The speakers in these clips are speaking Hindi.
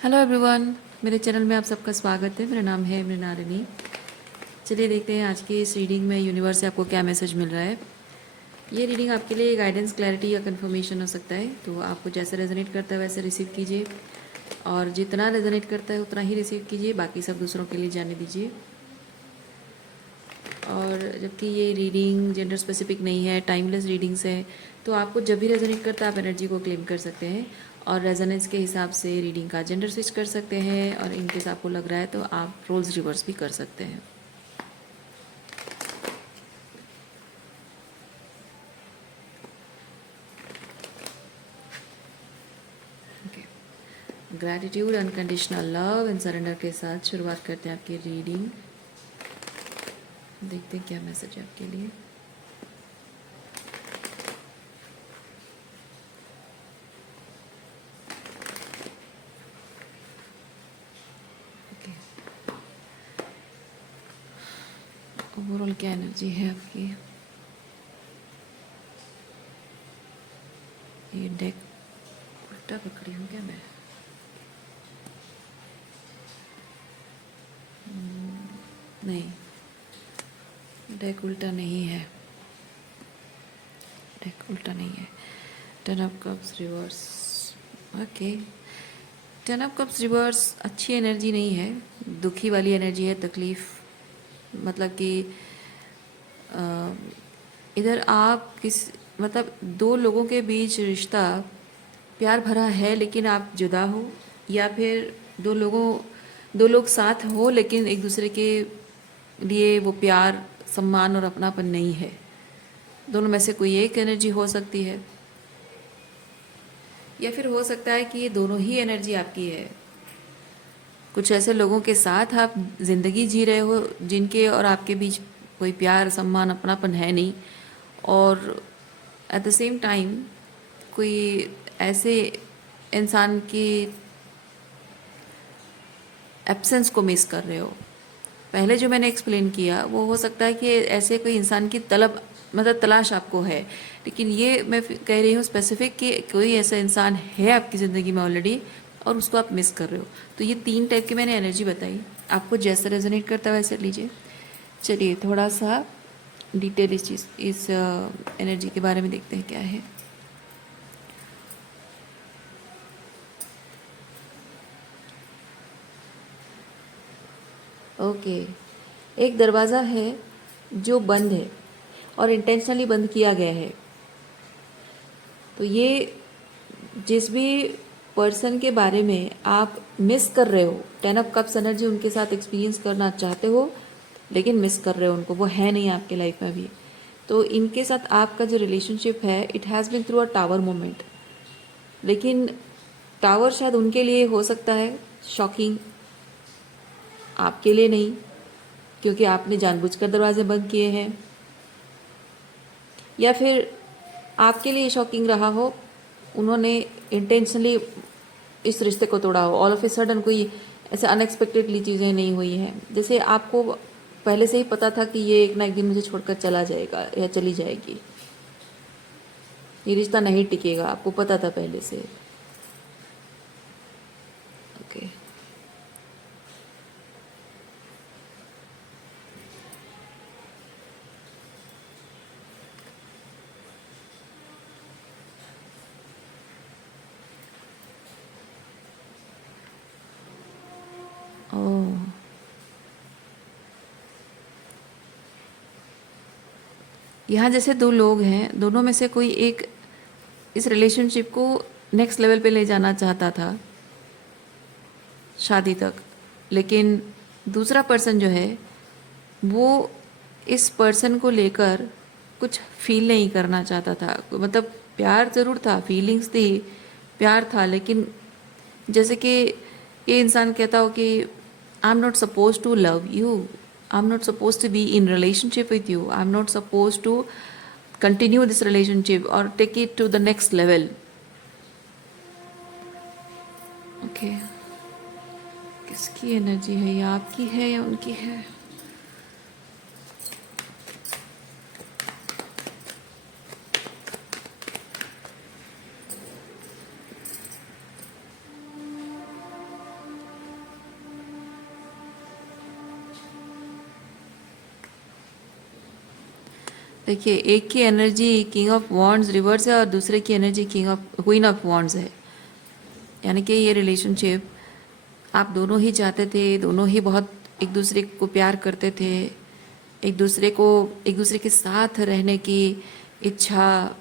हेलो एवरीवन, मेरे चैनल में आप सबका स्वागत है। मेरा नाम है मृणालिनी। चलिए देखते हैं आज की इस रीडिंग में यूनिवर्स से आपको क्या मैसेज मिल रहा है। ये रीडिंग आपके लिए गाइडेंस, क्लैरिटी या कंफर्मेशन हो सकता है, तो आपको जैसे रेजोनेट करता है वैसे रिसीव कीजिए और जितना रेजोनेट करता है उतना ही रिसीव कीजिए, बाकी सब दूसरों के लिए जाने दीजिए। और जबकि ये रीडिंग जेंडर स्पेसिफिक नहीं है, टाइमलेस रीडिंग्स है, तो आपको जब भी रेजोनेट करता है आप एनर्जी को क्लेम कर सकते हैं और रेजोनेंस के हिसाब से रीडिंग का जेंडर स्विच कर सकते हैं, और इनकेस आपको लग रहा है तो आप रोल्स रिवर्स भी कर सकते हैं। Okay, gratitude, unconditional love and surrender के साथ शुरुआत करते हैं आपकी रीडिंग। देखते हैं क्या मैसेज है आपके लिए। ओके, ओवरऑल क्या एनर्जी है आपकी। ये डेक उल्टा पकड़ी हूँ क्या मैं? नहीं, डेक उल्टा नहीं है, डेक उल्टा नहीं है। Ten of cups reverse. Okay, ten of cups reverse अच्छी एनर्जी नहीं है, दुखी वाली एनर्जी है, तकलीफ। मतलब कि इधर आप मतलब दो लोगों के बीच रिश्ता प्यार भरा है लेकिन आप जुदा हो, या फिर दो लोग साथ हो लेकिन एक दूसरे के लिए वो प्यार, सम्मान और अपनापन नहीं है। दोनों में से कोई एक एनर्जी हो सकती है, या फिर हो सकता है कि ये दोनों ही एनर्जी आपकी है। कुछ ऐसे लोगों के साथ आप ज़िंदगी जी रहे हो जिनके और आपके बीच कोई प्यार, सम्मान, अपनापन है नहीं, और एट द सेम टाइम कोई ऐसे इंसान की एब्सेंस को मिस कर रहे हो। पहले जो मैंने एक्सप्लेन किया वो हो सकता है कि ऐसे कोई इंसान की तलब, मतलब तलाश आपको है, लेकिन ये मैं कह रही हूँ स्पेसिफिक कि कोई ऐसा इंसान है आपकी ज़िंदगी में ऑलरेडी और उसको आप मिस कर रहे हो। तो ये 3 टाइप की मैंने एनर्जी बताई, आपको जैसा रेजोनेट करता है वैसे लीजिए। चलिए थोड़ा सा डिटेल इस एनर्जी के बारे में देखते हैं क्या है। ओके, एक दरवाज़ा है जो बंद है और इंटेंशनली बंद किया गया है। तो ये जिस भी पर्सन के बारे में आप मिस कर रहे हो, 10 ऑफ कप्स एनर्जी उनके साथ एक्सपीरियंस करना चाहते हो लेकिन मिस कर रहे हो उनको, वो है नहीं आपके लाइफ में अभी। तो इनके साथ आपका जो रिलेशनशिप है, it has been through a tower moment, लेकिन टावर शायद उनके लिए हो सकता है शॉकिंग, आपके लिए नहीं, क्योंकि आपने जानबूझकर दरवाजे बंद किए हैं। या फिर आपके लिए शॉकिंग रहा हो, उन्होंने इंटेंशनली इस रिश्ते को तोड़ा हो। ऑल ऑफ ए सडन कोई ऐसे अनएक्सपेक्टेडली चीज़ें नहीं हुई हैं, जैसे आपको पहले से ही पता था कि ये एक ना एक दिन मुझे छोड़कर चला जाएगा या चली जाएगी, ये रिश्ता नहीं टिकेगा, आपको पता था पहले से। ओके, ओह, यहाँ जैसे दो लोग हैं, दोनों में से कोई एक इस रिलेशनशिप को नेक्स्ट लेवल पे ले जाना चाहता था, शादी तक, लेकिन दूसरा पर्सन जो है वो इस पर्सन को लेकर कुछ फील नहीं करना चाहता था। मतलब प्यार ज़रूर था, फीलिंग्स थी, प्यार था, लेकिन जैसे कि ये इंसान कहता हो कि I am not suppose to love you, I am not suppose to be in relationship with you, I am not suppose to continue this relationship और take it to the next level. Okay, किसकी एनर्जी है, ये आपकी है या उनकी है? देखिए, एक की energy king of wands reverse है और दूसरे की energy king of queen of wands है। यानी कि ये रिलेशनशिप आप दोनों ही चाहते थे, दोनों ही बहुत एक दूसरे को प्यार करते थे, एक दूसरे के साथ रहने की इच्छा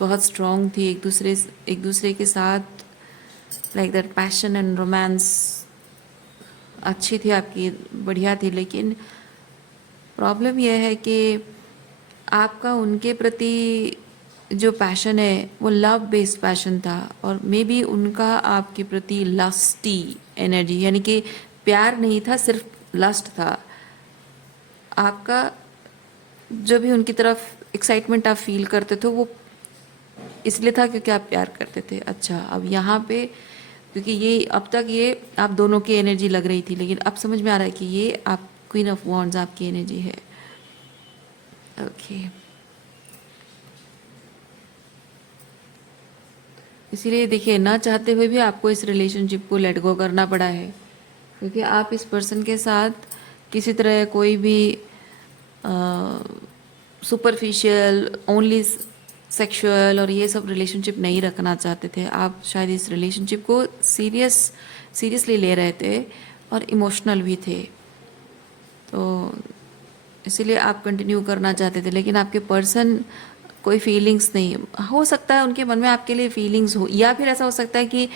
बहुत स्ट्रॉन्ग थी, एक दूसरे के साथ like that passion and romance अच्छी थी आपकी, बढ़िया थी। लेकिन प्रॉब्लम यह है कि आपका उनके प्रति जो पैशन है वो लव बेस्ड पैशन था, और मे बी उनका आपके प्रति लस्टी एनर्जी, यानी कि प्यार नहीं था, सिर्फ लस्ट था। आपका जो भी उनकी तरफ एक्साइटमेंट आप फील करते थे वो इसलिए था क्योंकि आप प्यार करते थे। अच्छा, अब यहाँ पे क्योंकि ये अब तक ये आप दोनों की एनर्जी लग रही थी, लेकिन अब समझ में आ रहा है कि ये आप क्वीन ऑफ वॉन्ड्स आपकी एनर्जी है। ओके, इसीलिए देखिए, ना चाहते हुए भी आपको इस रिलेशनशिप को लेट गो करना पड़ा है, क्योंकि आप इस पर्सन के साथ किसी तरह कोई भी सुपरफिशियल ओनली सेक्सुअल और ये सब रिलेशनशिप नहीं रखना चाहते थे। आप शायद इस रिलेशनशिप को सीरियसली ले रहे थे और इमोशनल भी थे, तो इसीलिए आप कंटिन्यू करना चाहते थे। लेकिन आपके पर्सन कोई फीलिंग्स नहीं, हो सकता है उनके मन में आपके लिए फीलिंग्स हो, या फिर ऐसा हो सकता है कि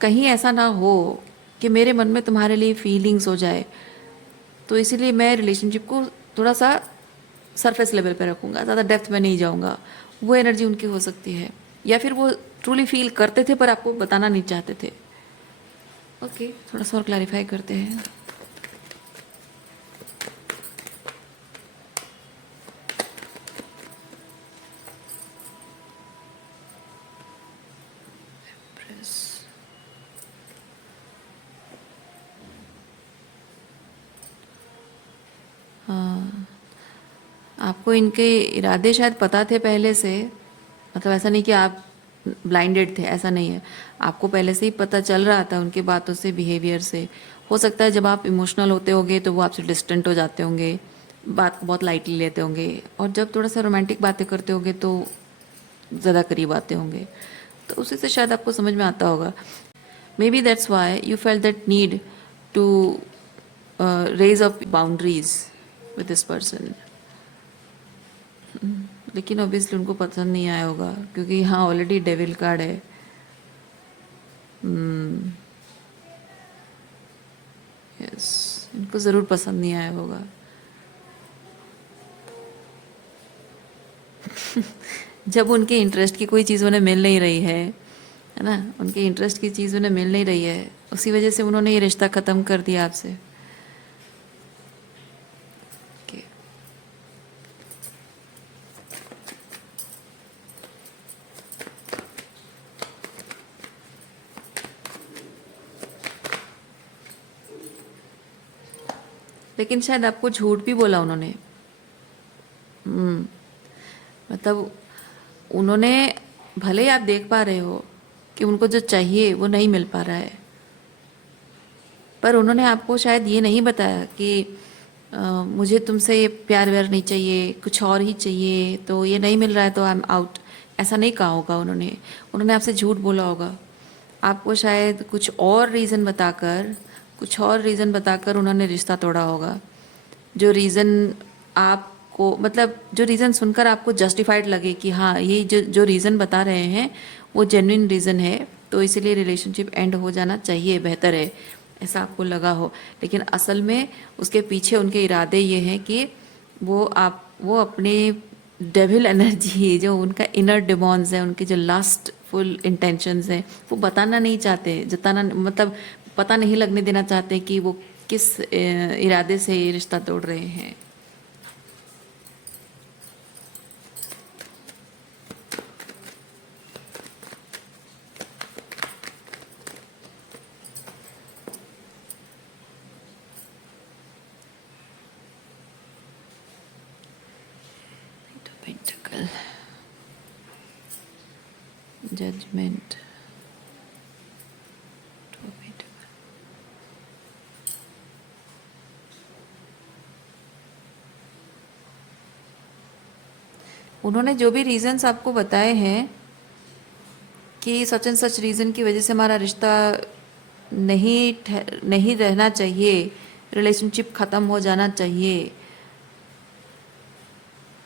कहीं ऐसा ना हो कि मेरे मन में तुम्हारे लिए फीलिंग्स हो जाए, तो इसीलिए मैं रिलेशनशिप को थोड़ा सा सरफेस लेवल पे रखूँगा, ज़्यादा डेप्थ में नहीं जाऊँगा। वो एनर्जी उनकी हो सकती है, या फिर वो ट्रूली फील करते थे पर आपको बताना नहीं चाहते थे। ओके, थोड़ा सा और क्लैरिफाई करते हैं। हाँ, आपको इनके इरादे शायद पता थे पहले से, मतलब ऐसा नहीं कि आप ब्लाइंडेड थे, ऐसा नहीं है। आपको पहले से ही पता चल रहा था उनकी बातों से, बिहेवियर से। हो सकता है जब आप इमोशनल होते होंगे तो वो आपसे डिस्टेंट हो जाते होंगे, बात को बहुत लाइटली लेते होंगे, और जब थोड़ा सा रोमांटिक बातें करते होंगे तो ज़्यादा करीब आते होंगे, तो उसी से शायद आपको समझ में आता होगा। Maybe that's why you felt that need to raise up boundaries with this person. लेकिन ऑब्वियसली उनको पसंद नहीं आया होगा, क्योंकि यहाँ ऑलरेडी डेविल कार्ड है। यस, इनको ज़रूर पसंद नहीं आया होगा। जब उनके इंटरेस्ट की कोई चीज़ उन्हें मिल नहीं रही है ना, उनके इंटरेस्ट की चीज़ उन्हें मिल नहीं रही है, उसी वजह से उन्होंने ये रिश्ता ख़त्म कर दिया आपसे। लेकिन शायद आपको झूठ भी बोला उन्होंने। मतलब उन्होंने, भले ही आप देख पा रहे हो कि उनको जो चाहिए वो नहीं मिल पा रहा है, पर उन्होंने आपको शायद ये नहीं बताया कि मुझे तुमसे ये प्यार व्यार नहीं चाहिए, कुछ और ही चाहिए, तो ये नहीं मिल रहा है तो आई एम आउट, ऐसा नहीं कहा होगा उन्होंने। उन्होंने आपसे झूठ बोला होगा। आपको शायद कुछ और रीज़न बताकर उन्होंने रिश्ता तोड़ा होगा। जो रीज़न आपको, मतलब जो रीज़न सुनकर आपको जस्टिफाइड लगे कि हाँ, ये जो जो रीज़न बता रहे हैं वो जेन्युइन रीज़न है, तो इसीलिए रिलेशनशिप एंड हो जाना चाहिए, बेहतर है, ऐसा आपको लगा हो। लेकिन असल में उसके पीछे उनके इरादे ये हैं कि वो अपने डेविल एनर्जी, जो उनका इनर डिमॉन्स है, उनके जो लास्ट फुल इंटेंशंस हैं, वो बताना नहीं चाहते, जताना मतलब पता नहीं लगने देना चाहते कि वो किस इरादे से ये रिश्ता तोड़ रहे हैं। पेंटिकल, जजमेंट, उन्होंने जो भी रीज़न्स आपको बताए हैं कि सच एंड सच रीज़न की वजह से हमारा रिश्ता नहीं रहना चाहिए, रिलेशनशिप ख़त्म हो जाना चाहिए,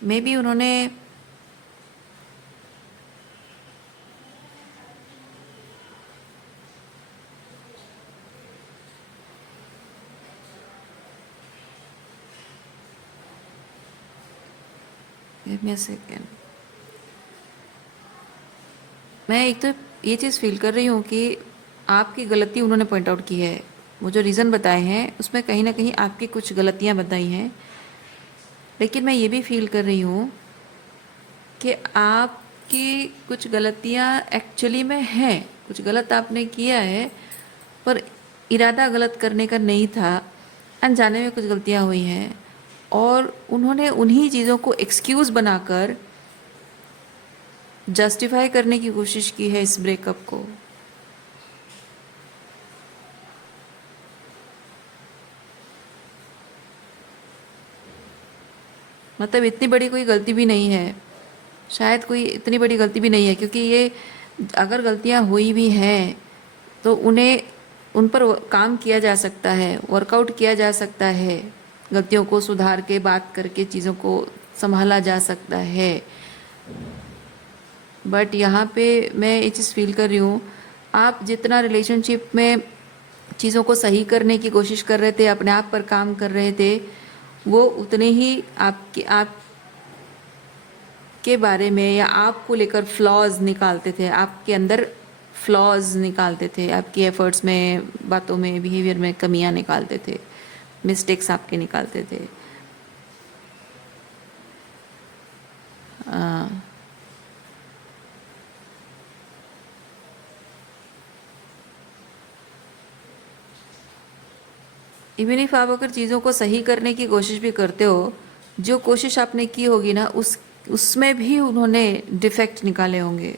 मे बी उन्होंने गिव मी अ सेकेंड। मैं एक तो ये चीज़ फील कर रही हूँ कि आपकी गलती उन्होंने पॉइंट आउट की है। वो जो रीज़न बताए हैं उसमें कहीं ना कहीं आपकी कुछ गलतियाँ बताई हैं, लेकिन मैं ये भी फील कर रही हूँ कि आपकी कुछ गलतियाँ एक्चुअली में हैं, कुछ गलत आपने किया है पर इरादा गलत करने का नहीं था, अनजाने में कुछ गलतियाँ हुई हैं और उन्होंने उन्हीं चीज़ों को एक्सक्यूज़ बनाकर जस्टिफाई करने की कोशिश की है इस ब्रेकअप को। मतलब इतनी बड़ी कोई गलती भी नहीं है, शायद कोई इतनी बड़ी गलती भी नहीं है, क्योंकि ये अगर गलतियां हुई भी हैं तो उन्हें उन पर काम किया जा सकता है, वर्कआउट किया जा सकता है, गलतियों को सुधार के बात करके चीज़ों को संभाला जा सकता है। बट यहाँ पे मैं ये चीज़ फील कर रही हूँ, आप जितना रिलेशनशिप में चीज़ों को सही करने की कोशिश कर रहे थे, अपने आप पर काम कर रहे थे, वो उतने ही आपके बारे में या आपको लेकर फ्लॉज निकालते थे, आपके अंदर फ्लॉज निकालते थे, आपकी एफर्ट्स में, बातों में, बिहेवियर में कमियां निकालते थे, मिस्टेक्स आपके निकालते थे। इवन इफ आप अगर चीज़ों को सही करने की कोशिश भी करते हो, जो कोशिश आपने की होगी ना उसमें भी उन्होंने डिफेक्ट निकाले होंगे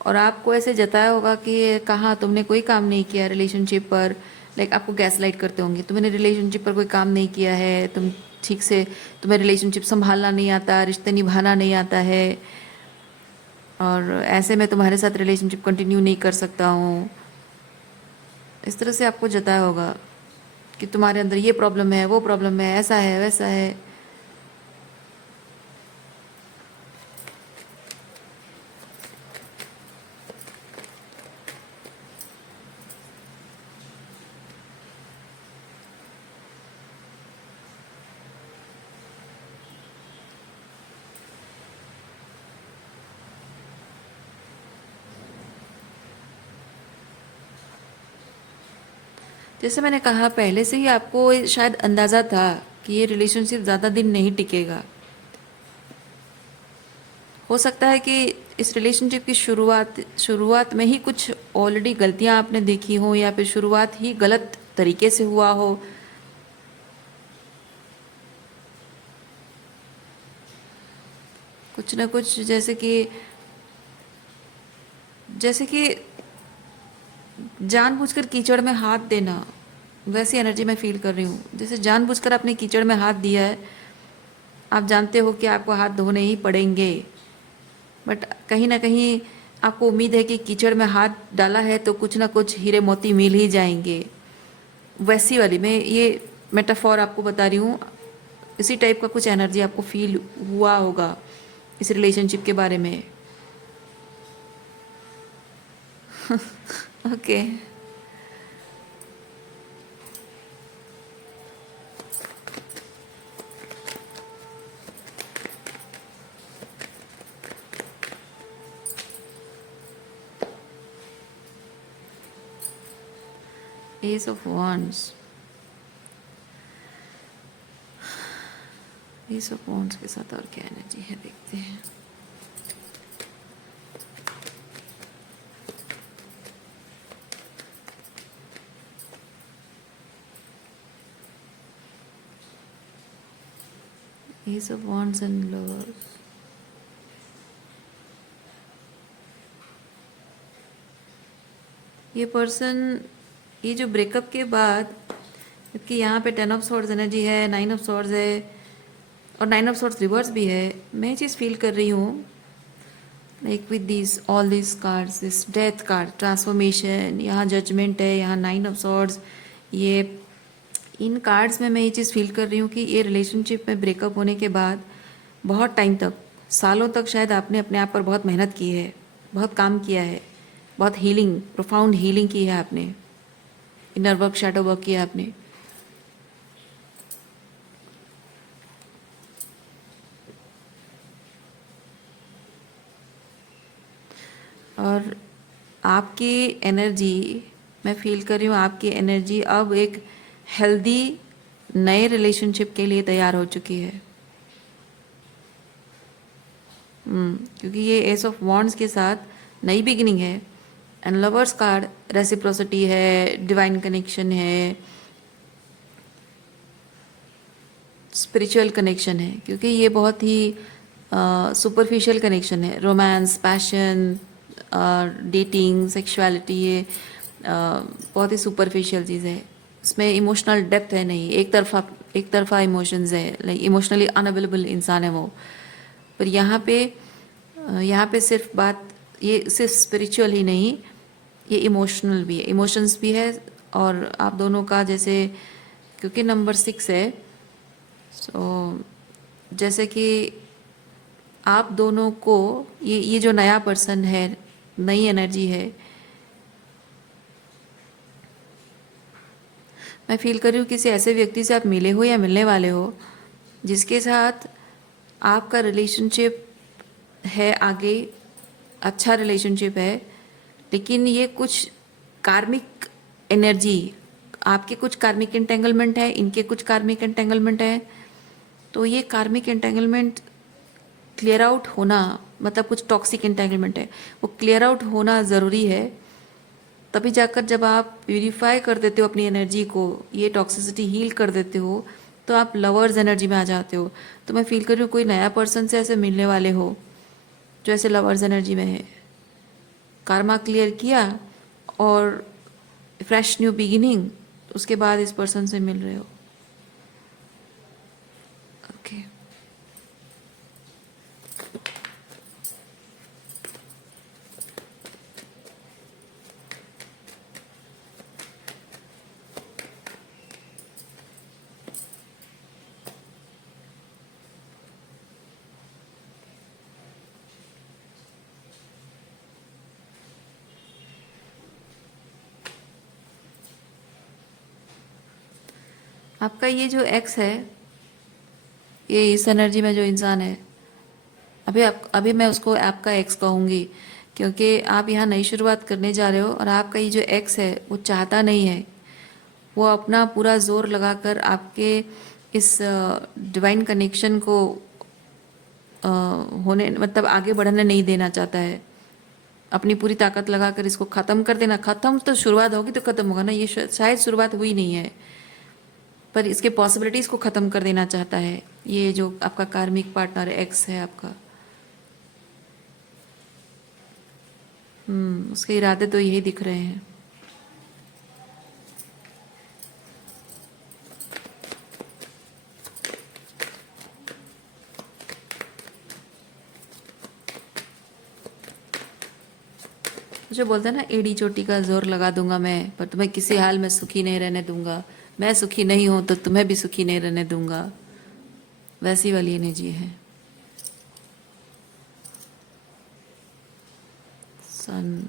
और आपको ऐसे जताया होगा कि कहाँ तुमने कोई काम नहीं किया रिलेशनशिप पर, लाइक आपको गैस लाइट करते होंगे, तुमने रिलेशनशिप पर कोई काम नहीं किया है, तुम ठीक से, तुम्हें रिलेशनशिप संभालना नहीं आता, रिश्ते निभाना नहीं आता है और ऐसे में तुम्हारे साथ रिलेशनशिप कंटिन्यू नहीं कर सकता हूँ। इस तरह से आपको जताया होगा कि तुम्हारे अंदर ये प्रॉब्लम है, वो प्रॉब्लम है, ऐसा है, वैसा है। जैसे मैंने कहा पहले से ही आपको शायद अंदाज़ा था कि ये रिलेशनशिप ज़्यादा दिन नहीं टिकेगा। हो सकता है कि इस रिलेशनशिप की शुरुआत में ही कुछ ऑलरेडी गलतियां आपने देखी हो या फिर शुरुआत ही गलत तरीके से हुआ हो। कुछ ना कुछ जैसे कि जानबूझकर कीचड़ में हाथ देना, वैसी एनर्जी मैं फील कर रही हूँ। जैसे जानबूझकर आपने कीचड़ में हाथ दिया है, आप जानते हो कि आपको हाथ धोने ही पड़ेंगे, बट कहीं ना कहीं आपको उम्मीद है कि कीचड़ में हाथ डाला है तो कुछ ना कुछ हीरे मोती मिल ही जाएंगे। वैसी वाली मैं ये मेटाफॉर आपको बता रही हूँ, इसी टाइप का कुछ एनर्जी आपको फील हुआ होगा इस रिलेशनशिप के बारे में। Okay S of wands, S of wands के साथ और क्या एनर्जी है देखते हैं। S of wands and lovers, ये पर्सन, ये जो ब्रेकअप के बाद, क्योंकि यहाँ पे 10 ऑफ सॉर्ड्स एनर्जी है, 9 ऑफ सॉर्ड्स है और 9 ऑफ सॉर्ड्स रिवर्स भी है। मैं ये चीज़ फील कर रही हूँ like with this all this cards, this death card, transformation, यहाँ जजमेंट है, यहाँ 9 ऑफ सॉर्ड्स, ये इन कार्ड्स में मैं ये चीज़ फील कर रही हूँ कि ये रिलेशनशिप में ब्रेकअप होने के बाद बहुत टाइम तक, सालों तक शायद आपने अपने आप पर बहुत मेहनत की है, बहुत काम किया है, बहुत हीलिंग, प्रोफाउंड हीलिंग की है आपने, इनर वर्क, शैडो वर्क किया आपने। और आपकी एनर्जी, मैं फील कर रही हूँ आपकी एनर्जी अब एक हेल्दी नए रिलेशनशिप के लिए तैयार हो चुकी है। क्योंकि ये एस ऑफ वॉन्ड्स के साथ नई बिगिनिंग है, एंड लवर्स कार्ड रेसिप्रोसिटी है, डिवाइन कनेक्शन है, स्पिरिचुअल कनेक्शन है, क्योंकि ये बहुत ही सुपरफिशियल कनेक्शन है, रोमांस, पैशन, डेटिंग, सेक्सुअलिटी, ये बहुत ही सुपरफिशियल चीज़ है। इसमें इमोशनल डेप्थ है नहीं, एक तरफा इमोशंस है, लाइक इमोशनली अनअवेलेबल इंसान है वो। पर यहाँ पे सिर्फ बात, ये सिर्फ स्पिरिचुअल ही नहीं, ये इमोशनल भी है, इमोशंस भी है। और आप दोनों का जैसे, क्योंकि नंबर 6 है, सो जैसे कि आप दोनों को ये जो नया पर्सन है, नई एनर्जी है, मैं फील कर रही हूँ किसी ऐसे व्यक्ति से आप मिले हो या मिलने वाले हो जिसके साथ आपका रिलेशनशिप है आगे, अच्छा रिलेशनशिप है, लेकिन ये कुछ कार्मिक एनर्जी, आपके कुछ कार्मिक एंटेंगलमेंट है, इनके कुछ कार्मिक एंटेंगलमेंट है। तो ये कार्मिक एंटेंगलमेंट क्लियर आउट होना, मतलब कुछ टॉक्सिक एंटेंगलमेंट है, वो क्लियर आउट होना ज़रूरी है। तभी जाकर जब आप प्यूरिफाई कर देते हो अपनी एनर्जी को, ये टॉक्सिसिटी हील कर देते हो, तो आप लवर्स एनर्जी में आ जाते हो। तो मैं फील कर रही हूँ कोई नया पर्सन से ऐसे मिलने वाले हो जो ऐसे लवर्स एनर्जी में है, कार्मा क्लियर किया और फ्रेश न्यू बिगिनिंग, उसके बाद इस पर्सन से मिल रहे हो। ओके, आपका ये जो एक्स है, ये इस एनर्जी में जो इंसान है, अभी मैं उसको आपका एक्स कहूँगी, क्योंकि आप यहाँ नई शुरुआत करने जा रहे हो और आपका ये जो एक्स है वो चाहता नहीं है, वो अपना पूरा जोर लगाकर आपके इस डिवाइन कनेक्शन को होने, मतलब आगे बढ़ने नहीं देना चाहता है। अपनी पूरी ताकत लगाकर इसको ख़त्म कर देना, ख़त्म तो शुरुआत होगी तो ख़त्म होगा ना, ये शायद शुरुआत हुई नहीं है, पर इसके पॉसिबिलिटीज़ को ख़त्म कर देना चाहता है। ये जो आपका कार्मिक पार्टनर एक्स है आपका, उसके इरादे तो यही दिख रहे हैं। जो बोलते हैं ना, एड़ी चोटी का जोर लगा दूंगा मैं, पर तुम्हें किसी हाल में सुखी नहीं रहने दूंगा, मैं सुखी नहीं हूं तो तुम्हें भी सुखी नहीं रहने दूंगा, वैसी वाली एनर्जी है। सन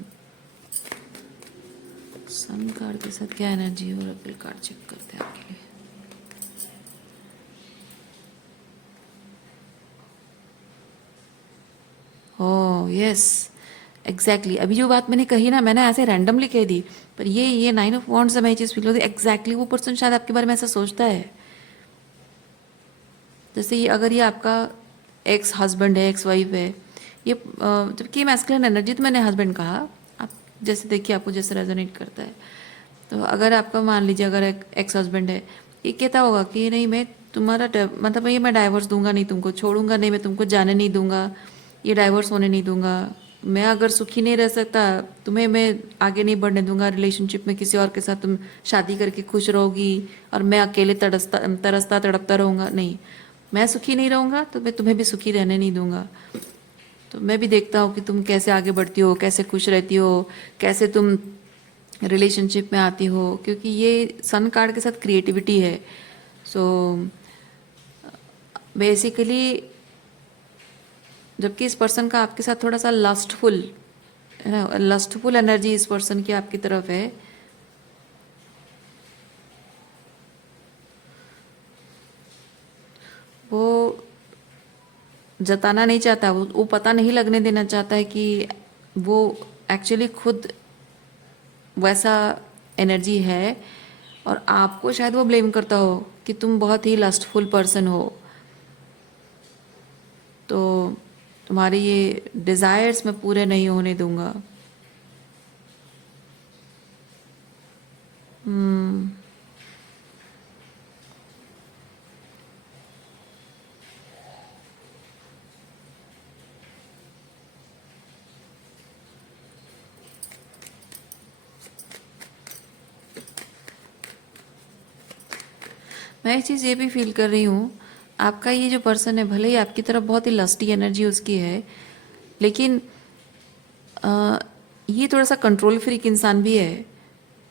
कार्ड के साथ क्या एनर्जी है, ओरेकल कार्ड चेक करते हैं आपके लिए। ओह यस, एग्जैक्टली, अभी जो बात मैंने कही ना, मैंने ऐसे रैंडमली कह दी, पर ये 9 ऑफ वॉन्ड्स से मैं ये चीज़ फील होती है, एग्जैक्टली वो पर्सन शायद आपके बारे में ऐसा सोचता है। जैसे ये, अगर ये आपका एक्स हस्बैंड है, एक्स वाइफ है, ये जबकि मैस्कुलिन एनर्जी, तो मैंने हस्बैंड कहा, आप जैसे देखिए आपको जैसे रेजोनेट करता है। तो अगर आपका मान लीजिए अगर एक्स हस्बैंड है, ये कहता होगा कि नहीं मैं तुम्हारा मतलब ये मैं डाइवोर्स दूंगा नहीं, तुमको छोड़ूंगा नहीं, मैं तुमको जाने नहीं दूंगा, ये डाइवोर्स होने नहीं दूंगा, मैं अगर सुखी नहीं रह सकता तुम्हें मैं आगे नहीं बढ़ने दूंगा रिलेशनशिप में, किसी और के साथ तुम शादी करके खुश रहोगी और मैं अकेले तरसता तड़पता रहूँगा, नहीं। मैं सुखी नहीं रहूँगा तो मैं तुम्हें भी सुखी रहने नहीं दूंगा। तो मैं भी देखता हूँ कि तुम कैसे आगे बढ़ती हो, कैसे खुश रहती हो, कैसे तुम रिलेशनशिप में आती हो, क्योंकि ये सन कार्ड के साथ क्रिएटिविटी है। सो बेसिकली जबकि इस पर्सन का आपके साथ थोड़ा सा लस्टफुल है ना, लस्टफुल एनर्जी इस पर्सन की आपकी तरफ है। वो जताना नहीं चाहता, वो पता नहीं लगने देना चाहता है कि वो एक्चुअली खुद वैसा एनर्जी है, और आपको शायद वो ब्लेम करता हो कि तुम बहुत ही लस्टफुल पर्सन हो, तो तुम्हारे ये डिज़ायर्स मैं पूरे नहीं होने दूंगा। मैं एक चीज़ ये भी फील कर रही हूँ, आपका ये जो पर्सन है भले ही आपकी तरफ बहुत ही लस्टी एनर्जी उसकी है, लेकिन ये थोड़ा सा कंट्रोल फ्रीक इंसान भी है।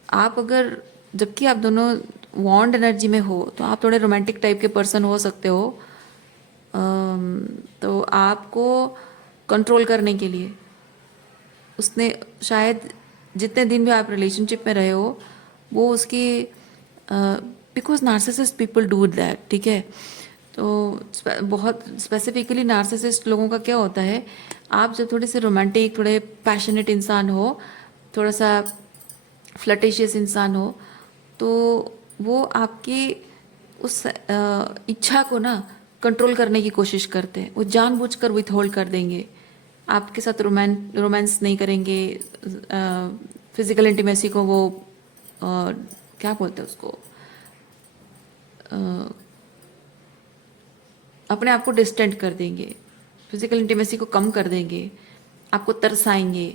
आप अगर जबकि आप दोनों वॉन्ड एनर्जी में हो तो आप थोड़े रोमांटिक टाइप के पर्सन हो सकते हो। तो आपको कंट्रोल करने के लिए उसने शायद जितने दिन भी आप रिलेशनशिप में रहे हो वो उसकी because narcissist people do that, ठीक है। तो बहुत स्पेसिफिकली नार्सिसिस्ट लोगों का क्या होता है, आप जब थोड़े से रोमांटिक, थोड़े पैशनेट इंसान हो, थोड़ा सा फ्लटेशियस इंसान हो, तो वो आपकी उस इच्छा को ना कंट्रोल करने की कोशिश करते हैं। वो जानबूझकर विथ होल्ड कर देंगे, आपके साथ रोमांस नहीं करेंगे, फिजिकल इंटीमेसी को वो क्या बोलते हैं उसको, अपने आप को डिस्टेंट कर देंगे, फिजिकल इंटीमेसी को कम कर देंगे, आपको तरसाएंगे।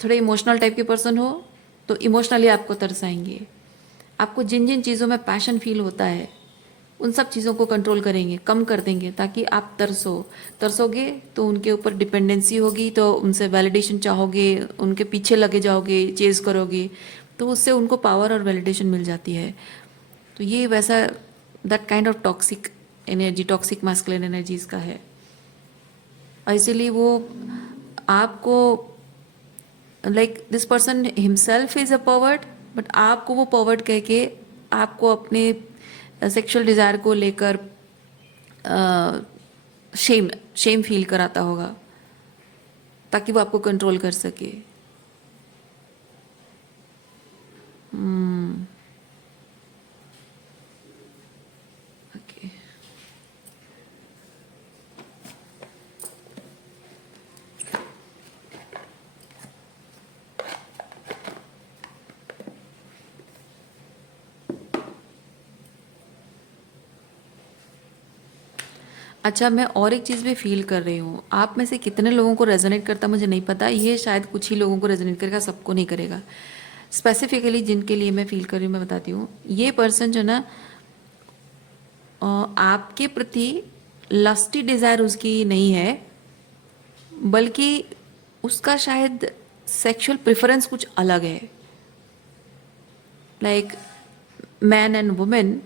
थोड़े इमोशनल टाइप के पर्सन हो तो इमोशनली आपको तरसाएंगे। आपको जिन जिन चीज़ों में पैशन फील होता है उन सब चीज़ों को कंट्रोल करेंगे, कम कर देंगे, ताकि आप तरसोगे तो उनके ऊपर डिपेंडेंसी होगी, तो उनसे वैलिडेशन चाहोगे, उनके पीछे लगे जाओगे, चेज़ करोगे, तो उससे उनको पावर और वैलिडेशन मिल जाती है। तो ये वैसा that kind of toxic energy, toxic masculine energies का है। और इसीलिए वो आपको like this person himself is a pervert, but आपको वो पर्वर्ट कह के आपको अपने सेक्सुअल डिज़ायर को लेकर शेम शेम फील कराता होगा, ताकि वो आपको कंट्रोल कर सके। ओके, अच्छा, मैं और एक चीज़ भी फील कर रही हूँ, आप में से कितने लोगों को रेजोनेट करता मुझे नहीं पता, ये शायद कुछ ही लोगों को रेजोनेट करेगा, सबको नहीं करेगा। स्पेसिफिकली जिनके लिए मैं फील कर रही हूँ मैं बताती हूँ। ये पर्सन जो ना आपके प्रति लस्टी डिज़ायर उसकी नहीं है, बल्कि उसका शायद सेक्सुअल प्रेफरेंस कुछ अलग है, लाइक मैन एंड वुमेन।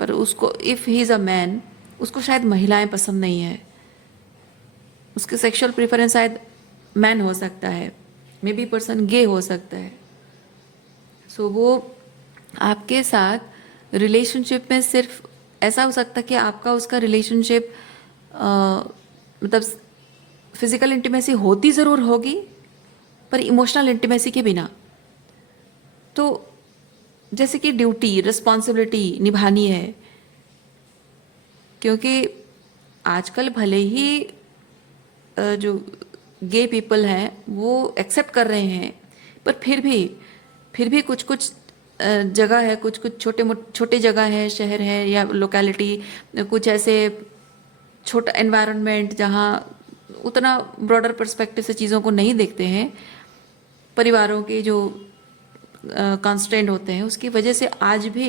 पर उसको if he is a man, उसको शायद महिलाएं पसंद नहीं है, उसके सेक्सुअल प्रेफरेंस शायद मैन हो सकता है, मे बी पर्सन गे हो सकता है। सो वो आपके साथ रिलेशनशिप में सिर्फ ऐसा हो सकता है कि आपका उसका रिलेशनशिप मतलब फिजिकल इंटीमेसी होती ज़रूर होगी पर इमोशनल इंटीमेसी के बिना। तो जैसे कि ड्यूटी, रिस्पॉन्सिबिलिटी निभानी है, क्योंकि आजकल भले ही जो गे पीपल हैं वो एक्सेप्ट कर रहे हैं, पर फिर भी कुछ कुछ जगह है, कुछ कुछ छोटे जगह है, शहर है या लोकेलिटी, कुछ ऐसे छोटा एनवायरनमेंट जहाँ उतना ब्रॉडर पर्सपेक्टिव से चीज़ों को नहीं देखते हैं, परिवारों के जो कंस्ट्रेंट होते हैं उसकी वजह से आज भी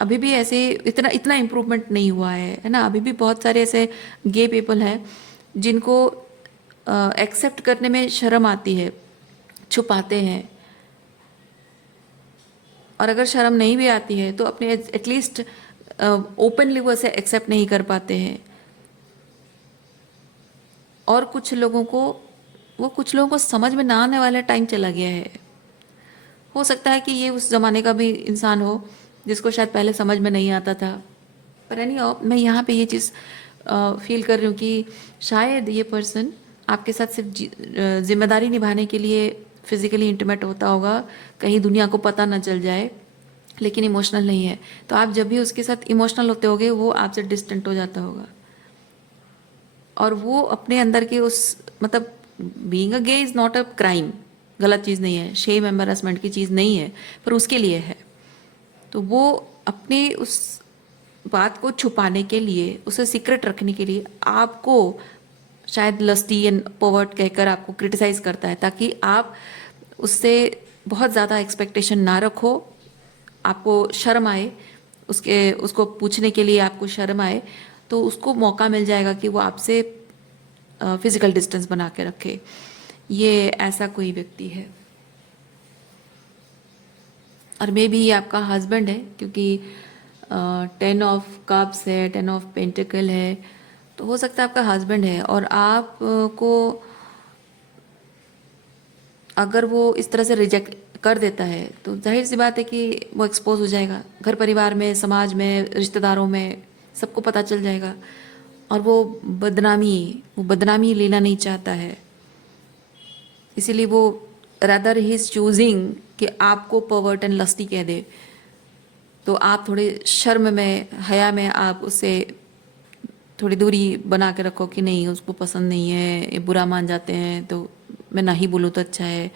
अभी भी ऐसे इतना इतना इम्प्रूवमेंट नहीं हुआ है ना। अभी भी बहुत सारे ऐसे गे पीपल हैं जिनको एक्सेप्ट करने में शर्म आती है, छुपाते हैं। और अगर शर्म नहीं भी आती है तो अपने एटलीस्ट ओपनली वो ऐसे एक्सेप्ट नहीं कर पाते हैं। और कुछ लोगों को समझ में ना आने वाला टाइम चला गया है। हो सकता है कि ये उस ज़माने का भी इंसान हो जिसको शायद पहले समझ में नहीं आता था। पर एनी मैं यहाँ पे ये चीज़ फील कर रही हूँ कि शायद ये पर्सन आपके साथ सिर्फ जिम्मेदारी निभाने के लिए फिजिकली इंटीमेट होता होगा, कहीं दुनिया को पता ना चल जाए, लेकिन इमोशनल नहीं है। तो आप जब भी उसके साथ इमोशनल होते होगे वो आपसे डिस्टेंट हो जाता होगा। और वो अपने अंदर के उस मतलब being a gay is not a crime, गलत चीज़ नहीं है, शेम एम्बेरसमेंट की चीज़ नहीं है, पर उसके लिए है। तो वो अपने उस बात को छुपाने के लिए, उसे सीक्रेट रखने के लिए आपको शायद लस्टी एंड पोवर्ट कहकर आपको क्रिटिसाइज करता है, ताकि आप उससे बहुत ज़्यादा एक्सपेक्टेशन ना रखो, आपको शर्म आए, उसको पूछने के लिए आपको शर्म आए, तो उसको मौका मिल जाएगा कि वो आपसे फिजिकल डिस्टेंस बना के रखे। ये ऐसा कोई व्यक्ति है। और मे बी ये आपका हस्बैंड है, क्योंकि 10 ऑफ कप्स है, 10 ऑफ पेंटिकल है, तो हो सकता है आपका हस्बैंड है। और आपको अगर वो इस तरह से रिजेक्ट कर देता है तो जाहिर सी बात है कि वो एक्सपोज हो जाएगा, घर परिवार में, समाज में, रिश्तेदारों में, सबको पता चल जाएगा। और वो बदनामी लेना नहीं चाहता है, इसीलिए वो रादर ही इज चूजिंग कि आपको पर्वर्ट एंड लस्टी कह दे। तो आप थोड़े शर्म में, हया में आप उससे थोड़ी दूरी बना के रखो कि नहीं, उसको पसंद नहीं है, ये बुरा मान जाते हैं, तो मैं ना ही बोलूँ तो अच्छा है,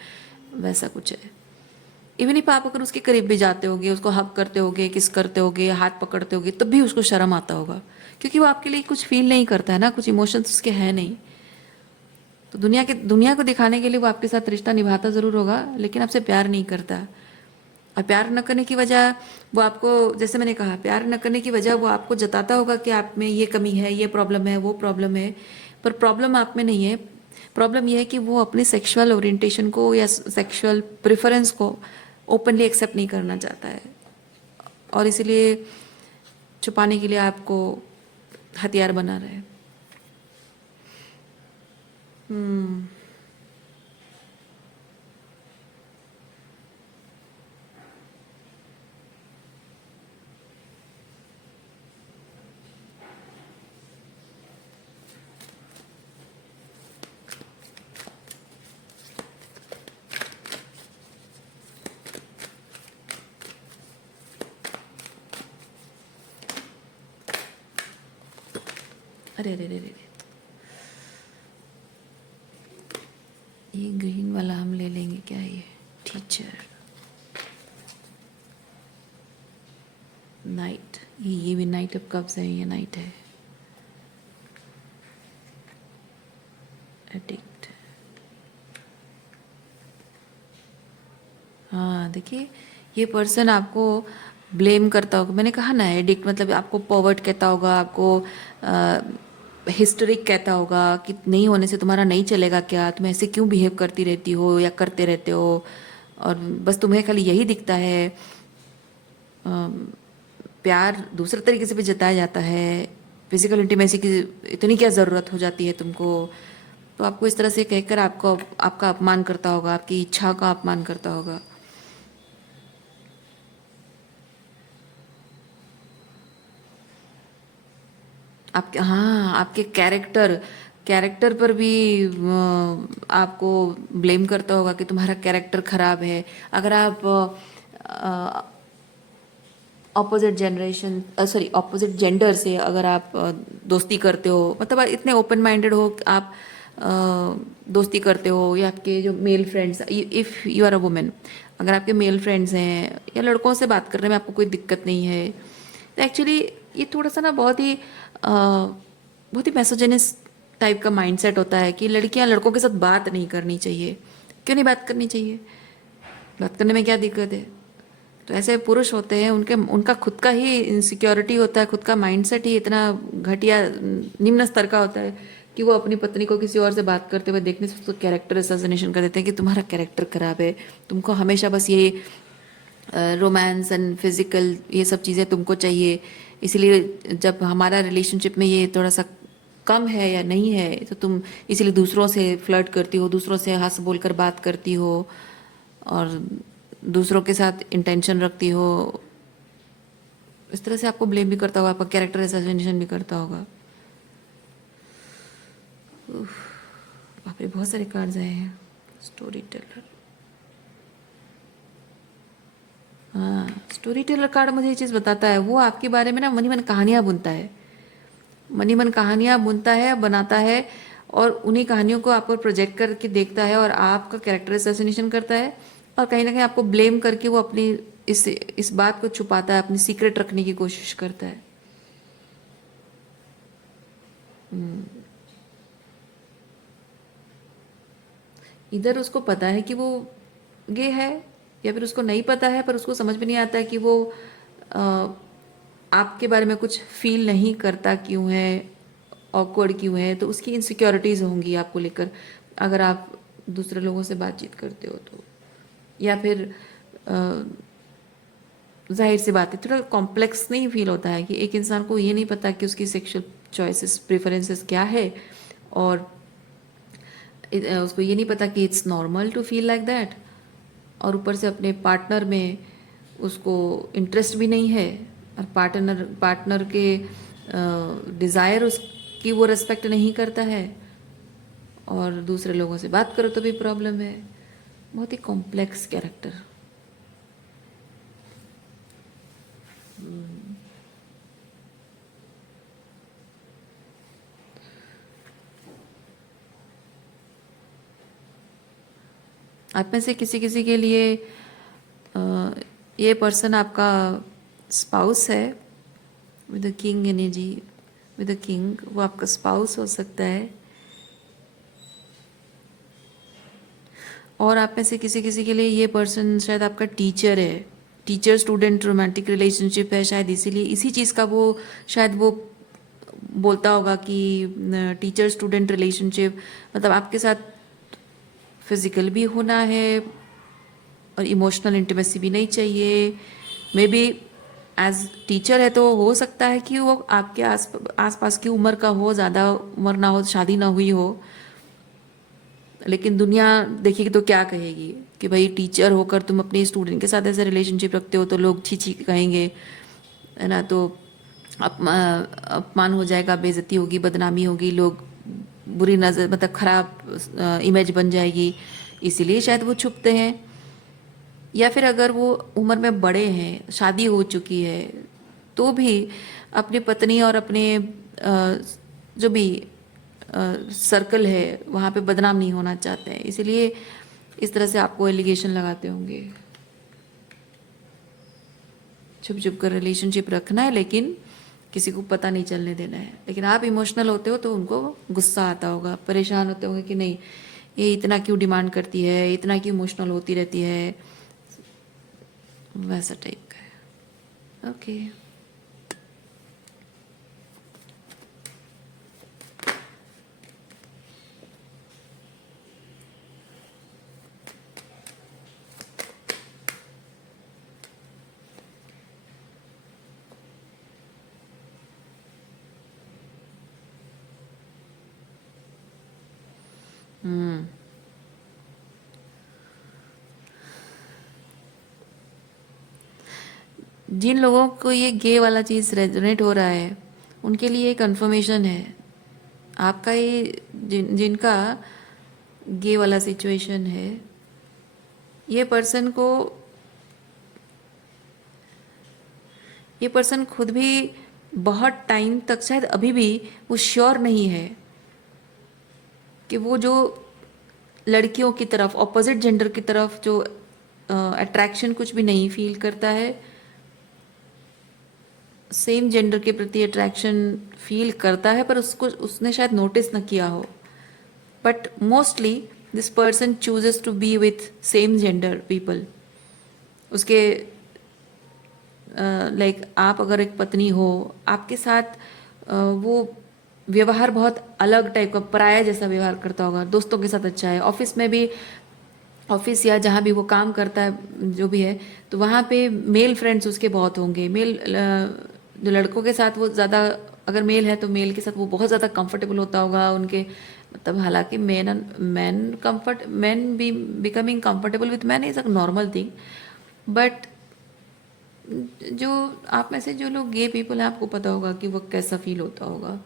वैसा कुछ है। इवन इफ आप अगर उसके करीब भी जाते होगे, उसको हक करते होगे, किस करते होगे, हाथ पकड़ते होगे, तब भी उसको शर्म आता होगा, क्योंकि वो आपके लिए कुछ फील नहीं करता है ना, कुछ इमोशंस उसके हैं नहीं। तो दुनिया को दिखाने के लिए वो आपके साथ रिश्ता निभाता ज़रूर होगा, लेकिन आपसे प्यार नहीं करता। और प्यार न करने की वजह वो आपको, जैसे मैंने कहा, प्यार न करने की वजह वो आपको जताता होगा कि आप में ये कमी है, ये प्रॉब्लम है, वो प्रॉब्लम है। पर प्रॉब्लम आप में नहीं है। प्रॉब्लम यह है कि वो अपनी सेक्सुअल ओरिएंटेशन को या सेक्सुअल प्रेफरेंस को ओपनली एक्सेप्ट नहीं करना चाहता है, और इसीलिए छुपाने के लिए आपको हथियार बना रहा है। अरे अरे अरे अरे, ये ग्रीन वाला हम ले लेंगे क्या? ये टीचर नाइट, ये भी नाइट ऑफ कप्स है, ये नाइट है। एडिक्ट, हाँ देखिए, ये पर्सन आपको ब्लेम करता होगा। मैंने कहा ना, एडिक्ट मतलब आपको पॉवर्ट कहता होगा, आपको हिस्टोरिक कहता होगा कि नहीं होने से तुम्हारा नहीं चलेगा क्या, तुम ऐसे क्यों बिहेव करती रहती हो या करते रहते हो, और बस तुम्हें खाली यही दिखता है। प्यार दूसरे तरीके से भी जताया जाता है, फिजिकल इंटीमेसी की इतनी क्या ज़रूरत हो जाती है तुमको। तो आपको इस तरह से कहकर आपको आपका अपमान करता होगा, आपकी इच्छा का अपमान करता होगा। आपके, हाँ, आपके कैरेक्टर कैरेक्टर पर भी आपको ब्लेम करता होगा कि तुम्हारा कैरेक्टर खराब है। अगर आप opposite generation, sorry, opposite gender से अगर आप दोस्ती करते हो, मतलब आप इतने ओपन माइंडेड हो, आप दोस्ती करते हो, या आपके जो male friends, if you are a women, अगर आपके मेल फ्रेंड्स हैं या लड़कों से बात करने में आपको कोई दिक्कत नहीं है, तो एक्चुअली ये थोड़ा सा ना बहुत ही मैसोजेनिस टाइप का माइंडसेट होता है कि लड़कियां लड़कों के साथ बात नहीं करनी चाहिए। क्यों नहीं बात करनी चाहिए? बात करने में क्या दिक्कत है? तो ऐसे पुरुष होते हैं, उनका खुद का ही इनसिक्योरिटी होता है, खुद का माइंडसेट ही इतना घटिया निम्न स्तर का होता है कि वो अपनी पत्नी को किसी और से बात करते हुए देखने से उसको कैरेक्टर असैसिनेशन कर देते हैं कि तुम्हारा कैरेक्टर खराब है, तुमको हमेशा बस ये रोमांस एंड फिजिकल ये सब चीज़ें तुमको चाहिए, इसलिए जब हमारा रिलेशनशिप में ये थोड़ा सा कम है या नहीं है तो तुम इसीलिए दूसरों से फ्लर्ट करती हो, दूसरों से हंस बोलकर बात करती हो और दूसरों के साथ इंटेंशन रखती हो। इस तरह से आपको ब्लेम भी करता होगा, आपका कैरेक्टर असैसिनेशन भी करता होगा। बाप रे, बहुत सारे कार्ड्स आए हैं। स्टोरी टेलर, हाँ, स्टोरी टेलर कार्ड मुझे ये चीज़ बताता है, वो आपके बारे में ना मनी मन कहानियाँ बुनता है, मनी मन कहानियाँ बुनता है, बनाता है और उन्हीं कहानियों को आप पर प्रोजेक्ट करके देखता है और आपका कैरेक्टर असैसिनेशन करता है और कहीं ना कहीं आपको ब्लेम करके वो अपनी इस बात को छुपाता है, अपनी सीक्रेट रखने की कोशिश करता है। इधर उसको पता है कि वो गे है या फिर उसको नहीं पता है, पर उसको समझ में नहीं आता है कि वो आपके बारे में कुछ फील नहीं करता क्यों है, ऑकवर्ड क्यों है। तो उसकी इनसिक्योरिटीज़ होंगी आपको लेकर अगर आप दूसरे लोगों से बातचीत करते हो तो, या फिर जाहिर सी बात है थोड़ा कॉम्प्लेक्स नहीं फील होता है कि एक इंसान को ये नहीं पता कि उसकी सेक्सुअल चॉइसेस प्रेफरेंसेस क्या है और उसको ये नहीं पता कि it's normal to feel like that, और ऊपर से अपने पार्टनर में उसको इंटरेस्ट भी नहीं है और पार्टनर के डिज़ायर उसकी वो रेस्पेक्ट नहीं करता है और दूसरे लोगों से बात करो तो भी प्रॉब्लम है। बहुत ही कॉम्प्लेक्स कैरेक्टर। आप में से किसी किसी के लिए ये पर्सन आपका स्पाउस है with the king energy, with the king, वो आपका स्पाउस हो सकता है। और आप में से किसी किसी के लिए ये पर्सन शायद आपका टीचर है, टीचर स्टूडेंट रोमांटिक रिलेशनशिप है शायद, इसीलिए इसी चीज़ का वो शायद वो बोलता होगा कि टीचर स्टूडेंट रिलेशनशिप मतलब आपके साथ फिजिकल भी होना है और इमोशनल इंटीमेसी भी नहीं चाहिए। मे बी एज टीचर है तो हो सकता है कि वो आपके आसपास की उम्र का हो, ज़्यादा उम्र ना हो, शादी ना हुई हो, लेकिन दुनिया देखेगी तो क्या कहेगी कि भाई टीचर होकर तुम अपने स्टूडेंट के साथ ऐसे रिलेशनशिप रखते हो तो लोग छी छी कहेंगे, है ना, तो अपमान हो जाएगा, बेइज्जती होगी, बदनामी होगी, लोग बुरी नज़र मतलब खराब इमेज बन जाएगी, इसीलिए शायद वो छुपते हैं। या फिर अगर वो उम्र में बड़े हैं, शादी हो चुकी है, तो भी अपनी पत्नी और अपने जो भी सर्कल है वहाँ पे बदनाम नहीं होना चाहते हैं, इसीलिए इस तरह से आपको एलिगेशन लगाते होंगे। छुप छुप कर रिलेशनशिप रखना है लेकिन किसी को पता नहीं चलने देना है। लेकिन आप इमोशनल होते हो तो उनको गुस्सा आता होगा, परेशान होते होंगे कि नहीं ये इतना क्यों डिमांड करती है, इतना क्यों इमोशनल होती रहती है, वैसा टाइप का है। ओके, जिन लोगों को ये गे वाला चीज़ रेजोनेट हो रहा है उनके लिए कंफर्मेशन है आपका ये जिनका गे वाला सिचुएशन है, ये पर्सन खुद भी बहुत टाइम तक शायद अभी भी वो श्योर नहीं है कि वो जो लड़कियों की तरफ, ऑपोजिट जेंडर की तरफ जो अट्रैक्शन कुछ भी नहीं फील करता है, सेम जेंडर के प्रति अट्रैक्शन फील करता है पर उसने शायद नोटिस न किया हो। But mostly this person chooses to be with same gender people. उसके लाइक आप अगर एक पत्नी हो, आपके साथ वो व्यवहार बहुत अलग टाइप का पराया जैसा व्यवहार करता होगा, दोस्तों के साथ अच्छा है, ऑफिस में भी, ऑफिस या जहाँ भी वो काम करता है जो भी है, तो वहाँ पे मेल फ्रेंड्स उसके बहुत होंगे, मेल जो लड़कों के साथ वो ज़्यादा, अगर मेल है तो मेल के साथ वो बहुत ज़्यादा कंफर्टेबल होता होगा उनके, मतलब हालांकि man be becoming comfortable with man is a normal thing, but जो आप में से जो लोग गे पीपल हैं, आपको पता होगा कि वो कैसा फील होता होगा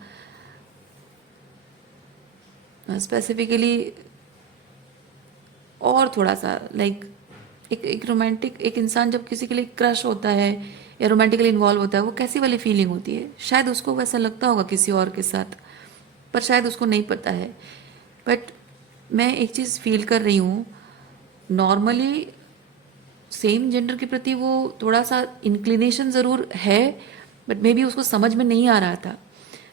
स्पेसिफिकली। और थोड़ा सा लाइक एक रोमांटिक, एक इंसान जब किसी के लिए क्रश होता है या रोमांटिकली इन्वॉल्व होता है, वो कैसी वाली फीलिंग होती है, शायद उसको वैसा लगता होगा किसी और के साथ, पर शायद उसको नहीं पता है। बट मैं एक चीज़ फील कर रही हूँ, नॉर्मली सेम जेंडर के प्रति वो थोड़ा सा इंक्लिनेशन ज़रूर है, बट मे बी उसको समझ में नहीं आ रहा था,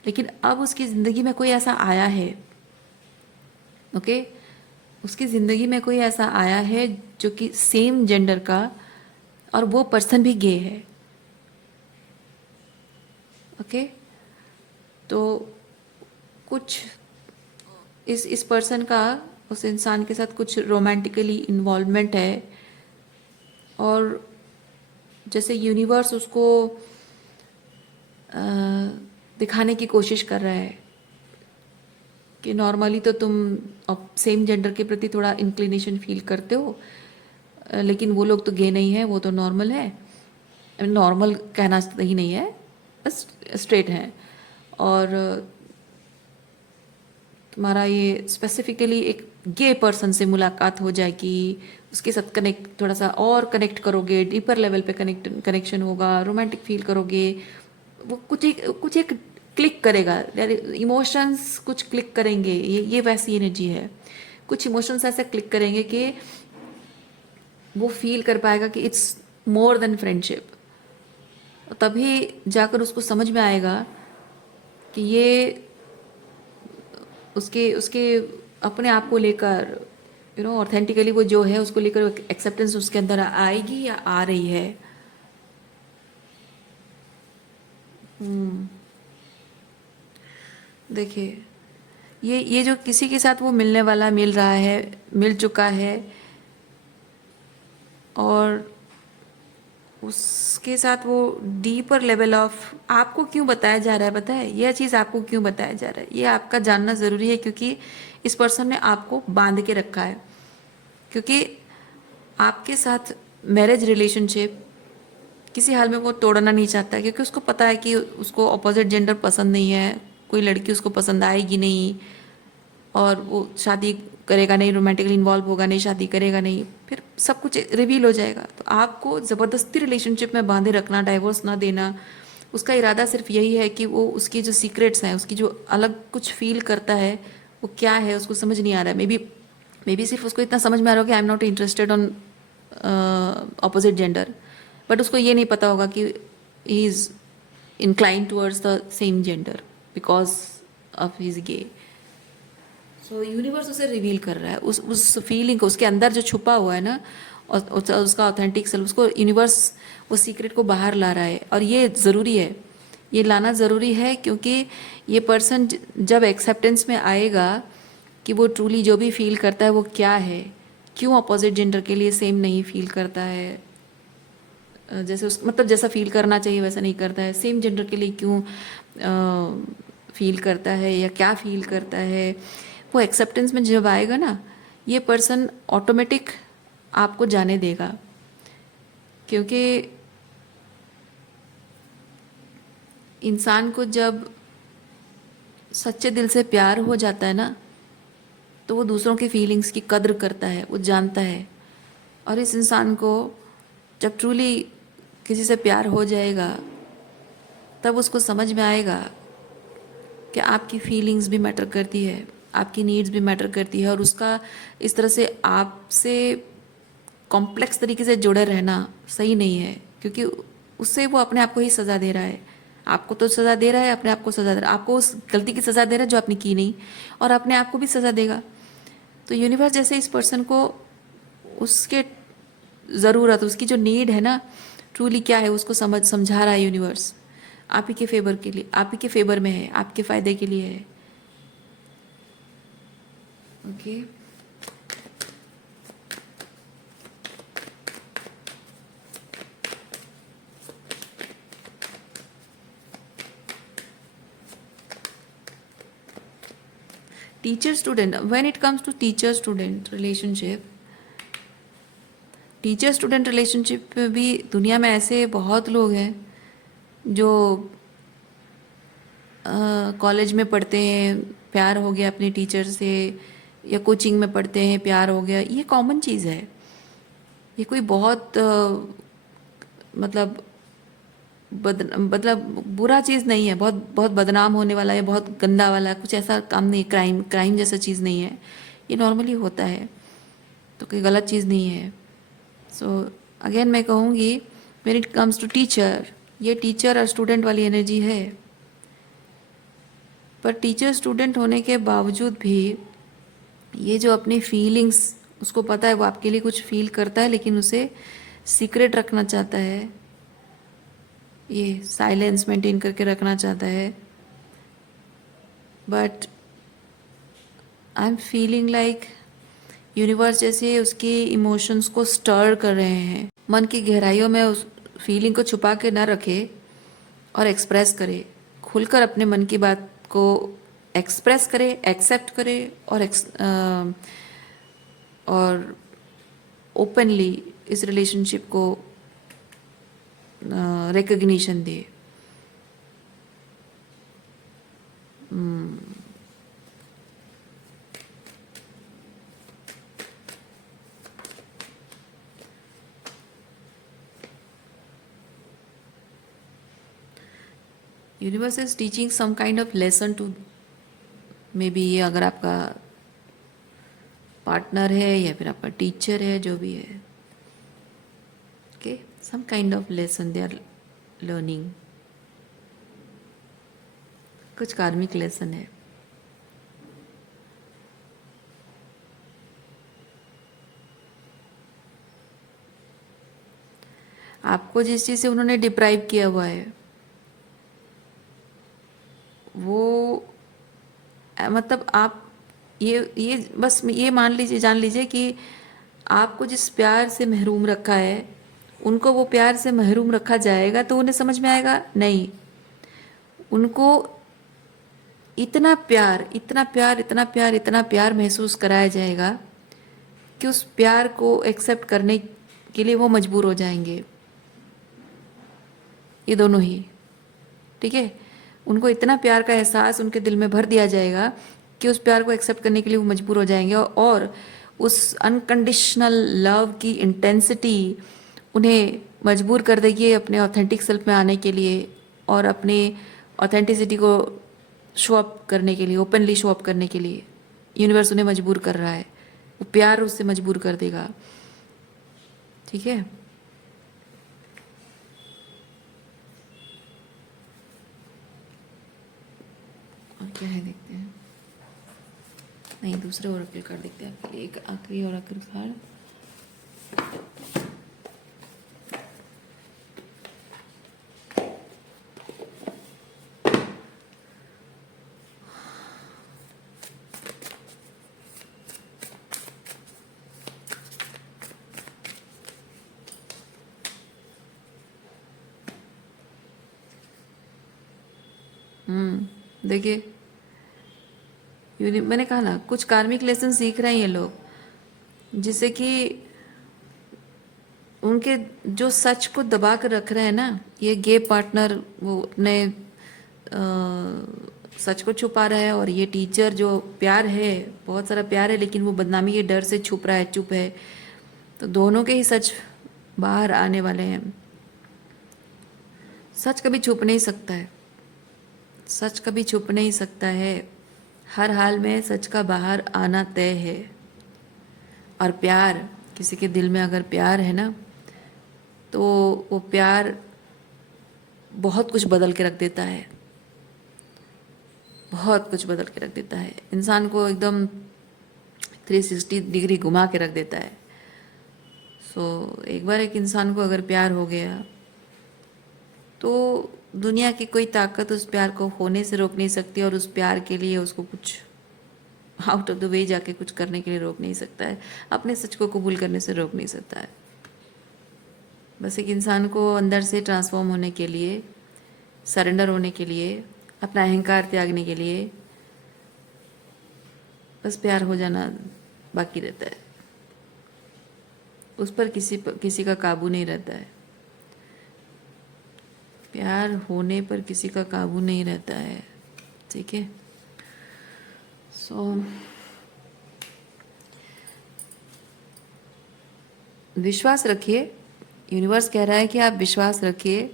लेकिन अब उसकी ज़िंदगी में कोई ऐसा आया है, ओके, उसकी ज़िंदगी में कोई ऐसा आया है जो कि सेम जेंडर का, और वो पर्सन भी गे है, ओके। तो कुछ इस पर्सन का उस इंसान के साथ कुछ रोमांटिकली इन्वॉल्वमेंट है, और जैसे यूनिवर्स उसको अ, दिखाने की कोशिश कर रहा है कि नॉर्मली तो तुम अब सेम जेंडर के प्रति थोड़ा इंक्लिनेशन फील करते हो, लेकिन वो लोग तो गे नहीं है, वो तो नॉर्मल है, नॉर्मल कहना सही नहीं है, बस स्ट्रेट है, और तुम्हारा ये स्पेसिफिकली एक गे पर्सन से मुलाकात हो जाएगी, उसके साथ कनेक्ट, थोड़ा सा और कनेक्ट करोगे, डीपर लेवल पे कनेक्शन होगा, रोमांटिक फील करोगे, वो कुछ एक क्लिक करेगा, इमोशंस कुछ क्लिक करेंगे, ये वैसी एनर्जी है, कुछ इमोशंस ऐसे क्लिक करेंगे कि वो फील कर पाएगा कि इट्स मोर देन फ्रेंडशिप, तभी जाकर उसको समझ में आएगा कि ये उसके उसके अपने आप को लेकर, ऑथेंटिकली वो जो है उसको लेकर एक्सेप्टेंस उसके अंदर आएगी या आ रही है। देखिए, ये जो किसी के साथ वो मिलने वाला मिल रहा है, मिल चुका है, और उसके साथ वो डीपर लेवल ऑफ, आपको क्यों बताया जा रहा है, पता है यह चीज़ आपको क्यों बताया जा रहा है, ये आपका जानना ज़रूरी है, क्योंकि इस पर्सन ने आपको बांध के रखा है, क्योंकि आपके साथ मैरिज रिलेशनशिप किसी हाल में वो तोड़ना नहीं चाहता, क्योंकि उसको पता है कि उसको अपोजिट जेंडर पसंद नहीं है, कोई लड़की उसको पसंद आएगी नहीं, और वो शादी करेगा नहीं, रोमांटिकली इन्वॉल्व होगा नहीं, शादी करेगा नहीं, फिर सब कुछ रिवील हो जाएगा। तो आपको ज़बरदस्ती रिलेशनशिप में बांधे रखना, डाइवोर्स ना देना, उसका इरादा सिर्फ यही है कि वो उसकी जो सीक्रेट्स हैं, उसकी जो अलग कुछ फील करता है, वो क्या है उसको समझ नहीं आ रहा है। मे बी सिर्फ उसको इतना समझ में आ रहा हो कि I am not interested on opposite gender, but उसको ये नहीं पता होगा कि he is inclined towards the same gender because of his gay। So universe उसे रिवील कर रहा है, उस फीलिंग को, उसके अंदर जो छुपा हुआ है ना, और उसका ऑथेंटिक सेल्फ, उसको यूनिवर्स वो सीक्रेट को बाहर ला रहा है, और ये ज़रूरी है, ये लाना ज़रूरी है, क्योंकि ये पर्सन जब एक्सेप्टेंस में आएगा कि वो ट्रूली जो भी फील करता है वो क्या है, क्यों अपोजिट जेंडर के लिए सेम नहीं फील करता है, जैसे उस मतलब जैसा फील करना चाहिए वैसा नहीं करता है, सेम जेंडर के लिए क्यों फील करता है या क्या फील करता है, वो एक्सेप्टेंस में जब आएगा ना, ये पर्सन ऑटोमेटिक आपको जाने देगा, क्योंकि इंसान को जब सच्चे दिल से प्यार हो जाता है ना, तो वो दूसरों की फीलिंग्स की कद्र करता है, वो जानता है, और इस इंसान को जब ट्रूली किसी से प्यार हो जाएगा, तब उसको समझ में आएगा कि आपकी फीलिंग्स भी मैटर करती है, आपकी नीड्स भी मैटर करती है, और उसका इस तरह से आपसे कॉम्प्लेक्स तरीके से जुड़े रहना सही नहीं है, क्योंकि उससे वो अपने आप को ही सज़ा दे रहा है। आपको तो सज़ा दे रहा है, अपने आप को सज़ा दे रहा है, आपको उस गलती की सज़ा दे रहा है जो आपने की नहीं, और अपने आप को भी सज़ा देगा। तो यूनिवर्स जैसे इस पर्सन को उसके ज़रूरत, उसकी जो नीड है ना, ट्रूली क्या है उसको समझा रहा है यूनिवर्स। आप ही के फेवर के लिए, आप ही के फेवर में है, आपके फायदे के लिए है। Okay teacher student, when it comes to teacher student relationship, teacher student relationship में भी दुनिया में ऐसे बहुत लोग हैं जो कॉलेज में पढ़ते हैं, प्यार हो गया अपने टीचर से, या कोचिंग में पढ़ते हैं, प्यार हो गया। ये कॉमन चीज़ है, ये कोई बहुत मतलब मतलब बुरा चीज़ नहीं है, बहुत बहुत बदनाम होने वाला है, बहुत गंदा वाला कुछ ऐसा काम नहीं, क्राइम क्राइम जैसा चीज़ नहीं है। ये नॉर्मली होता है, तो कोई गलत चीज़ नहीं है। सो अगेन मैं कहूँगी, when it comes to teacher, ये टीचर और स्टूडेंट वाली एनर्जी है। पर टीचर स्टूडेंट होने के बावजूद भी ये जो अपनी फीलिंग्स, उसको पता है वो आपके लिए कुछ फील करता है, लेकिन उसे सीक्रेट रखना चाहता है, ये साइलेंस मेंटेन करके रखना चाहता है। But I am feeling like universe जैसे उसके इमोशंस को स्टर कर रहे हैं। मन की गहराइयों में उस फीलिंग को छुपा के ना रखे और एक्सप्रेस करे, खुलकर अपने मन की बात को एक्सप्रेस करे, एक्सेप्ट करे और ओपनली इस रिलेशनशिप को रिकग्निशन दे। Universe is teaching some kind of lesson to, maybe ये अगर आपका पार्टनर है या फिर आपका टीचर है, जो भी है, okay, some kind of lesson they are learning, कुछ कार्मिक लेसन है। आपको जिस चीज़ से उन्होंने डिप्राइव किया हुआ है, वो मतलब आप ये बस ये मान लीजिए, जान लीजिए कि आपको जिस प्यार से महरूम रखा है, उनको वो प्यार से महरूम रखा जाएगा तो उन्हें समझ में आएगा नहीं। उनको इतना प्यार, इतना प्यार, इतना प्यार, इतना प्यार महसूस कराया जाएगा कि उस प्यार को एक्सेप्ट करने के लिए वो मजबूर हो जाएंगे, ये दोनों ही। ठीक है, उनको इतना प्यार का एहसास उनके दिल में भर दिया जाएगा कि उस प्यार को एक्सेप्ट करने के लिए वो मजबूर हो जाएंगे, और उस अनकंडीशनल लव की इंटेंसिटी उन्हें मजबूर कर देगी अपने ऑथेंटिक सेल्फ में आने के लिए, और अपने ऑथेंटिसिटी को शो अप करने के लिए, ओपनली शो अप करने के लिए यूनिवर्स उन्हें मजबूर कर रहा है। वो प्यार उससे मजबूर कर देगा। ठीक है, और क्या है देखते हैं। नहीं, दूसरे ओरेकल कार्ड देखते हैं आपके लिए, एक आखिरी ओरेकल कार्ड। देखिए, मैंने कहा ना, कुछ कार्मिक लेसन सीख रहे हैं ये लोग, जिससे कि उनके जो सच को दबा कर रख रहे हैं ना, ये गे पार्टनर वो अपने सच को छुपा रहा है, और ये टीचर जो प्यार है, बहुत सारा प्यार है, लेकिन वो बदनामी के डर से छुप रहा है, चुप है। तो दोनों के ही सच बाहर आने वाले हैं। सच कभी छुप नहीं सकता है, सच कभी छुप नहीं सकता है, हर हाल में सच का बाहर आना तय है। और प्यार, किसी के दिल में अगर प्यार है ना, तो वो प्यार बहुत कुछ बदल के रख देता है, बहुत कुछ बदल के रख देता है, इंसान को एकदम 360 डिग्री घुमा के रख देता है। सो एक बार एक इंसान को अगर प्यार हो गया, तो दुनिया की कोई ताकत उस प्यार को होने से रोक नहीं सकती, और उस प्यार के लिए उसको कुछ आउट ऑफ द वे जाके कुछ करने के लिए रोक नहीं सकता है, अपने सच को कबूल करने से रोक नहीं सकता है। बस एक इंसान को अंदर से ट्रांसफॉर्म होने के लिए, सरेंडर होने के लिए, अपना अहंकार त्यागने के लिए बस प्यार हो जाना बाकी रहता है। उस पर किसी का काबू नहीं रहता है। प्यार होने पर किसी का काबू नहीं रहता है। ठीक है। विश्वास रखिए। यूनिवर्स कह रहा है कि आप विश्वास रखिए,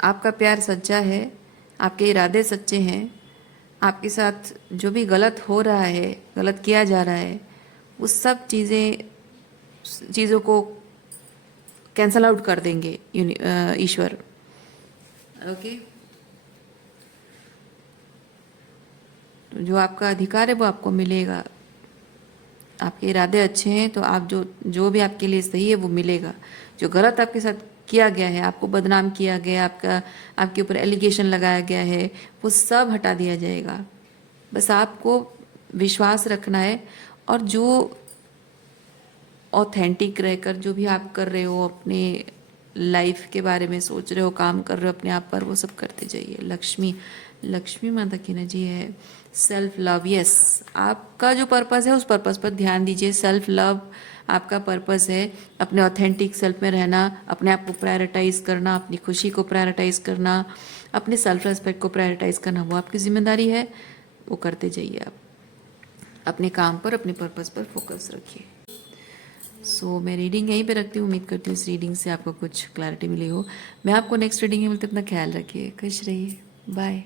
आपका प्यार सच्चा है, आपके इरादे सच्चे हैं। आपके साथ जो भी गलत हो रहा है, गलत किया जा रहा है, वो सब चीज़ों को कैंसल आउट कर देंगे ईश्वर। ओके। तो जो आपका अधिकार है वो आपको मिलेगा। आपके इरादे अच्छे हैं तो आप जो भी आपके लिए सही है वो मिलेगा। जो गलत आपके साथ किया गया है, आपको बदनाम किया गया, आपके ऊपर एलिगेशन लगाया गया है, वो सब हटा दिया जाएगा। बस आपको विश्वास रखना है, और जो ऑथेंटिक रहकर जो भी आप कर रहे हो, अपने लाइफ के बारे में सोच रहे हो, काम कर रहे हो अपने आप पर, वो सब करते जाइए। लक्ष्मी माता की एनर्जी है। सेल्फ लव, यस, आपका जो पर्पस है उस पर्पस पर ध्यान दीजिए। सेल्फ लव आपका पर्पस है, अपने ऑथेंटिक सेल्फ में रहना, अपने आप को प्रायोरिटाइज करना, अपनी खुशी को प्रायोरिटाइज करना, अपने सेल्फ रेस्पेक्ट को प्रायोरिटाइज करना, वो आपकी जिम्मेदारी है। वो करते जाइए। आप अपने काम पर, अपने पर्पस पर फोकस रखिए। मैं रीडिंग यहीं पे रखती हूँ। उम्मीद करती हूँ इस रीडिंग से आपको कुछ क्लैरिटी मिली हो। मैं आपको नेक्स्ट रीडिंग में मिलते, अपना ख्याल रखिए, खुश रहिए, बाय।